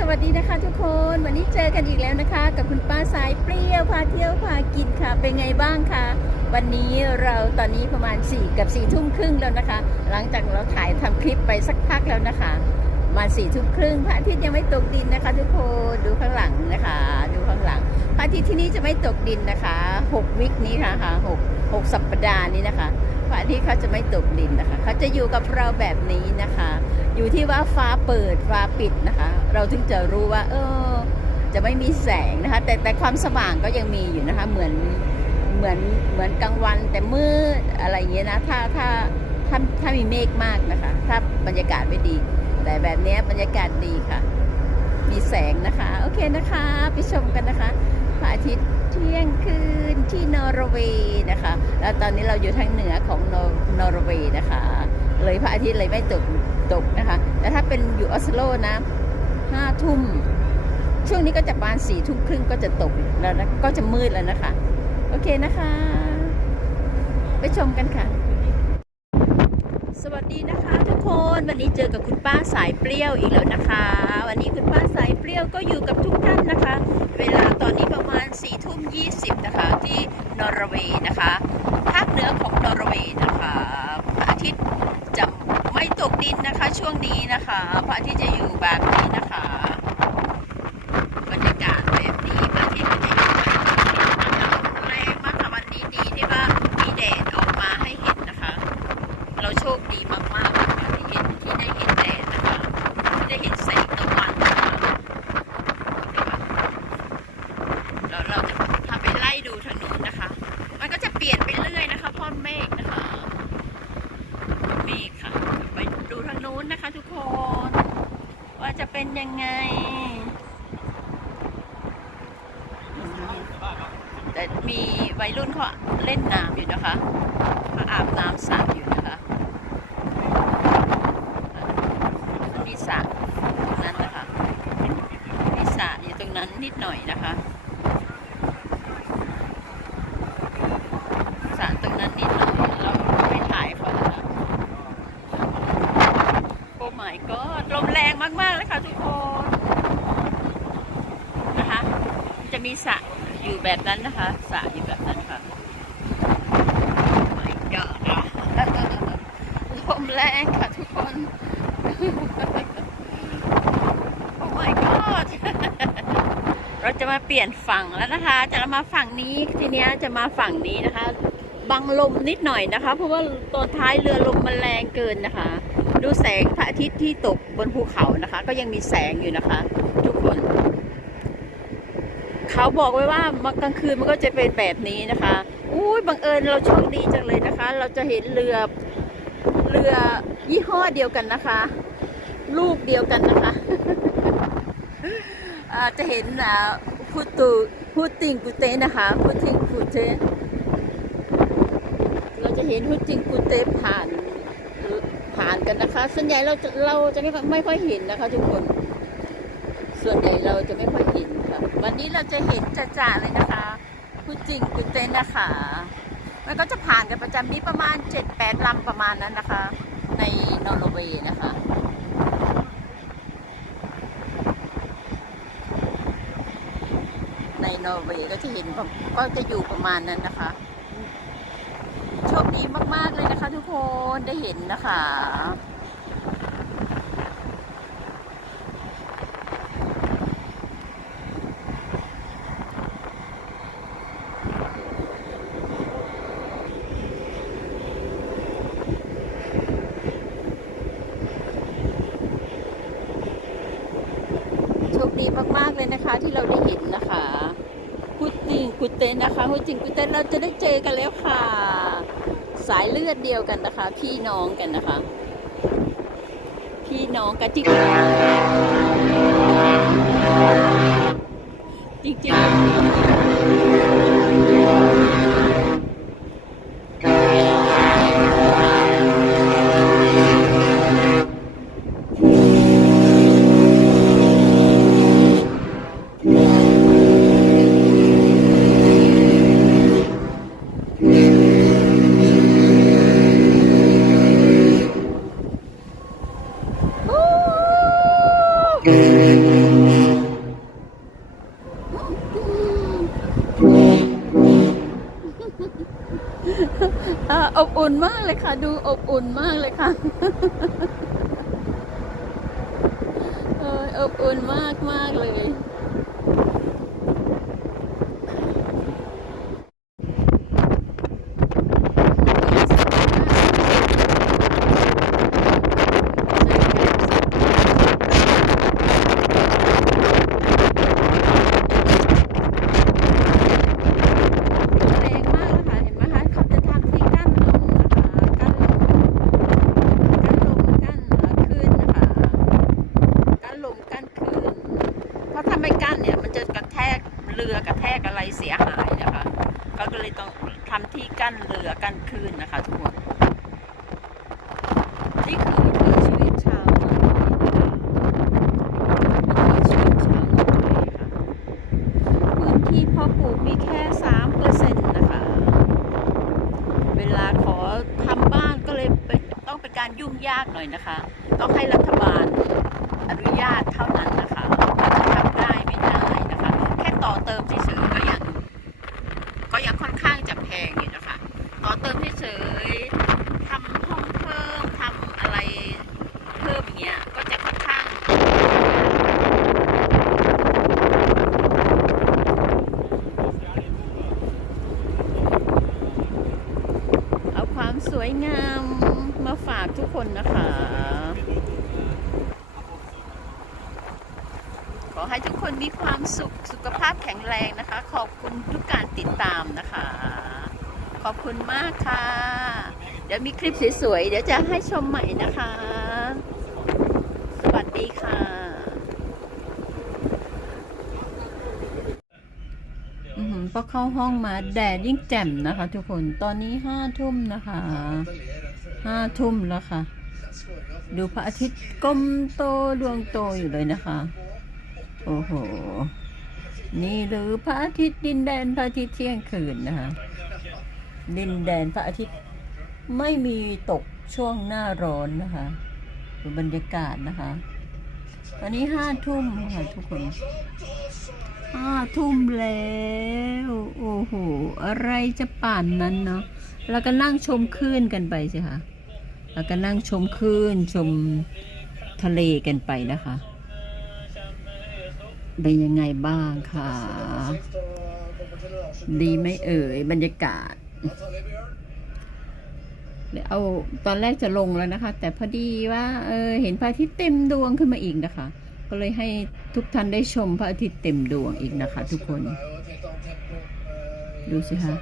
สวัสดีนะคะทุกคน วันนี้เจอกันอีกแล้วนะคะ กับคุณป้าสายเปรี้ยวพาเที่ยวพากินค่ะ เป็นไงบ้างคะวันนี้เราตอนนี้ประมาณ4กับ4ทุ่มครึ่งแล้วนะคะ หลังจากเราถ่ายทำคลิปไปสักพักแล้วนะคะ มาสี่ทุ่มครึ่งพระอาทิตย์ยังไม่ตกดินนะคะ ทุกคนดูข้างหลังนะคะ ดูข้างหลังพระอาทิตย์ที่นี่จะไม่ตกดินนะคะ 6 วิกนี้ค่ะค่ะหกหกสัปดาห์นี้นะคะ พระอาทิตย์เขาจะไม่ตกดินนะคะ เขาจะอยู่กับเราแบบนี้นะคะ อยู่ที่ว่าฟ้าเปิดฟ้าปิดนะคะ เราถึงจะรู้ว่า เออ จะไม่มีแสงนะคะ แต่แต่ความสว่างก็ยังมีอยู่นะคะ เหมือนเหมือนเหมือนกลางวันแต่มืดอะไรเงี้ยนะ ถ้าถ้าถ้าถ้ามีเมฆมากนะคะ ถ้าบรรยากาศไม่ดี แต่แบบนี้บรรยากาศดีค่ะ มีแสงนะคะ โอเคนะคะ ไปชมกันนะคะ ระอาทิตย์เที่ยงคืนที่นอร์เวย์นะคะ แล้วตอนนี้เราอยู่ทางเหนือของนอร์นอร์เวย์นะคะ เลยพระอาทิตย์เลยไม่ตกตกนะคะ แต่ถ้าเป็นอยู่ออสโลนะห้าทุ่มช่วงนี้ก็จะประมาณสี่ทุ่มครึ่งก็จะตกแล้วนะก็จะมืดแล้วนะคะ โอเคนะคะ ไปชมกันค่ะ สวัสดีนะคะทุกคนวันนี้เจอกับคุณป้าสายเปรี้ยวอีกแล้วนะคะ วันนี้คุณป้าสายเปรี้ยวก็อยู่กับทุกท่านนะคะ เวลา มยีนะคะ ที่นอร์เวย์นะคะภาคเหนือของนอร์เวย์นะคะพระอาทิตย์จะไม่ตกดินนะคะช่วงนี้นะคะพระอาทิตย์จะอยู่แบบนี้นะคะ บรรยากาศแบบนี้พระอาทิตย์ก็จะอยู่แบบนี้แรงมากค่ะวันนี้ดีที่ว่ามีแดดออกมาให้เห็นนะคะ เราโชคดีมากๆนะคะที่เห็นที่ได้เห็นแดดนะคะที่ได้เห็นแสงตะวันนะคะแล้วเราจะพาไปไล่ดูทางนู้นนะคะ มันก็จะเปลี่ยนไปเรื่อยนะคะพ่อเมฆนะคะเมฆค่ะไปดูทางนู้นนะคะ ทุกคน ว่าจะเป็นยังไง แต่มีวัยรุ่นเขาเล่นน้ำอยู่นะคะเขาอาบน้ำสระอยู่นะคะมันมีสระตรงนั้นนะคะมีสระอยู่ตรงนั้นนิดหน่อยนะคะสระตรงนั้นนิดหน่อยเราไม่ถ่ายเขานะคะโอ้ my god ลมแรงมากๆเลยค่ะทุกคนนะคะ จะมีสระอยู่แบบนั้นนะคะสระอยู่แบบนั้นค่ะ my god ลมแรงค่ะทุกคน โอ้ my god เราจะมาเปลี่ยนฝั่งแล้วนะคะ จะมาฝั่งนี้ทีเนี้ยจะมาฝั่งนี้นะคะ บังลมนิดหน่อยนะคะ เพราะว่าตอนท้ายเรือลมมันแรงเกินนะคะ ดูแสงพระอาทิตย์ที่ตกบนภูเขานะคะ ก็ยังมีแสงอยู่นะคะ เขาบอกไว้ว่ากลางคืนมันก็จะเป็นแบบนี้นะคะอุ้ยบังเอิญเราโชคดีจังเลยนะคะ เราจะเห็นเรือเรือยี่ห้อเดียวกันนะคะ ลูกเดียวกันนะคะจะเห็นพูตูพูติงกูเตนะคะพูติงกูเตเราจะเห็นพูติงกูเตผ่านผ่านกันนะคะ ส่วนใหญ่เราจะเราจะไม่ไม่ค่อยเห็นนะคะ ทุกคน ส่วนใหญ่เราจะไม่ค่อยเห็น วันนี้เราจะเห็นจ่าๆเลยนะคะพูดจริงคุณเต้นนะคะมันก็จะผ่านกันประจำนี้ประมาณ 7-8ลำประมาณนั้นนะคะ ในนอร์เวย์นะคะในนอร์เวย์ก็จะเห็นก็จะอยู่ประมาณนั้นนะคะโชคดีมาก ๆ เลยนะคะทุกคนได้เห็นนะคะ มากๆเลยนะคะที่เราได้เห็นนะคะคุณจริงกุเตนนะคะคุณจริงกุเตนเราจะได้เจอกันแล้วค่ะ สายเลือดเดียวกันนะคะ พี่น้องกันนะคะ พี่น้องกันจริงจริง อบอุ่นมากเลยค่ะ ดูอบอุ่นมากเลยค่ะอบอุ่นมากมากเลย กั้นเรือกั้นคลื่นนะคะทุกคนนี่คือวิถีชีวิตชาวเมืองไทยนะคะวิถีชีวิตชาวเมืองไทยค่ะพื้นที่เพาะปลูกมีแค่สามเปอร์เซ็นต์นะคะ เวลาขอทำบ้านก็เลยไปต้องเป็นการยุ่งยากหน่อยนะคะ ต้องให้รัฐบาลอนุญาตเท่านั้นนะคะจะทำได้ไม่ได้นะคะ แค่ต่อเติมเฉยๆก็ยังก็ยังค่อนข้างจะแพงอยู่นะคะ ต่อ เติมเฉยๆทำห้องเพิ่มทำอะไรเพิ่มอย่างเงี้ยก็จะค่อนข้างเอาความสวยงามมาฝากทุกคนนะคะ ขอให้ทุกคนมีความสุขสุขภาพแข็งแรงนะคะ ขอบคุณทุกการติดตามนะคะ อบคุณมากค่ะ เดี๋ยวมีคลิปสวยๆ เดี๋ยวจะให้ชมใหม่นะคะ สวัสดีค่ะพอเข้าห้องมาแดดยิ่งแจ่มนะคะ ทุกคน ตอนนี้ห้าทุ่มนะคะ ห้าทุ่มแล้วค่ะ ดูพระอาทิตย์ก้มโตดวงโตอยู่เลยนะคะ โอ้โห นี่หรือพระอาทิตย์ดินแดนพระอาทิตย์เที่ยงคืนนะคะ ดินแดนพระอาทิตย์ ไม่มีตกช่วงหน้าร้อนนะคะดูบรรยากาศนะคะตอนนี้ห้าทุ่มค่ะทุกคนห้าทุ่มแล้ว โอ้โห อะไรจะป่านนั้นเนาะแล้วก็นั่งชมคลื่นกันไปสิคะแล้วก็นั่งชมคลื่นชมทะเลกันไปนะคะ เป็นยังไงบ้างคะดีไหมเอ่ยบรรยากาศ เดี๋ยวเอาตอนแรกจะลงแล้วนะคะ แต่พอดีว่าเออเห็นพระอาทิตย์เต็มดวงขึ้นมาอีกนะคะ ก็เลยให้ทุกท่านได้ชมพระอาทิตย์เต็มดวงอีกนะคะ ทุกคน ดูสิคะ